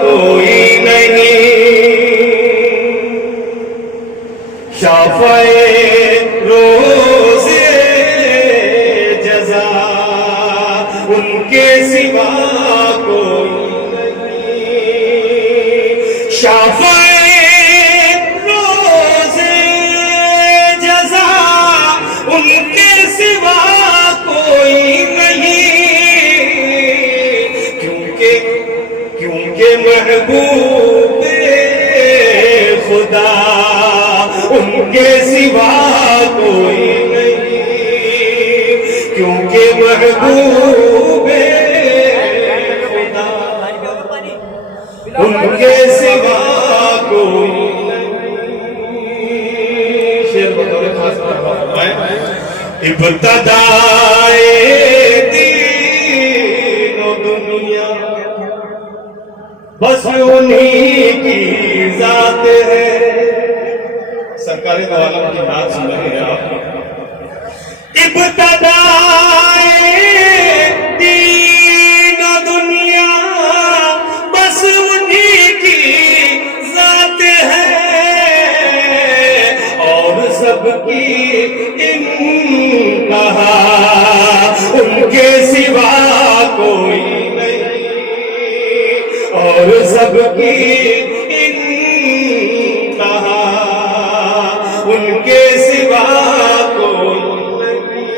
کوئی نہیں، شافعِ روز جزا ان کے سوا کوئی نہیں، شافعِ روز جزا ان کے سوا کوئی نہیں، کیونکہ محبوب خدا ان کے سوا کوئی نہیں، کیونکہ محبوب خدا ان کے سوا کوئی نہیں۔ شعر بطور خاص فرمائیں، ابتدائے دین و دنیا بس انہی کی ذات ہے۔ سرکار دو عالم کی بات سن رہے ہیں آپ، ابتدائے دین و دنیا بس انہی کی ذات ہے، اور سب کی انتہا ان کے سوا کوئی نہیں، اور سب کی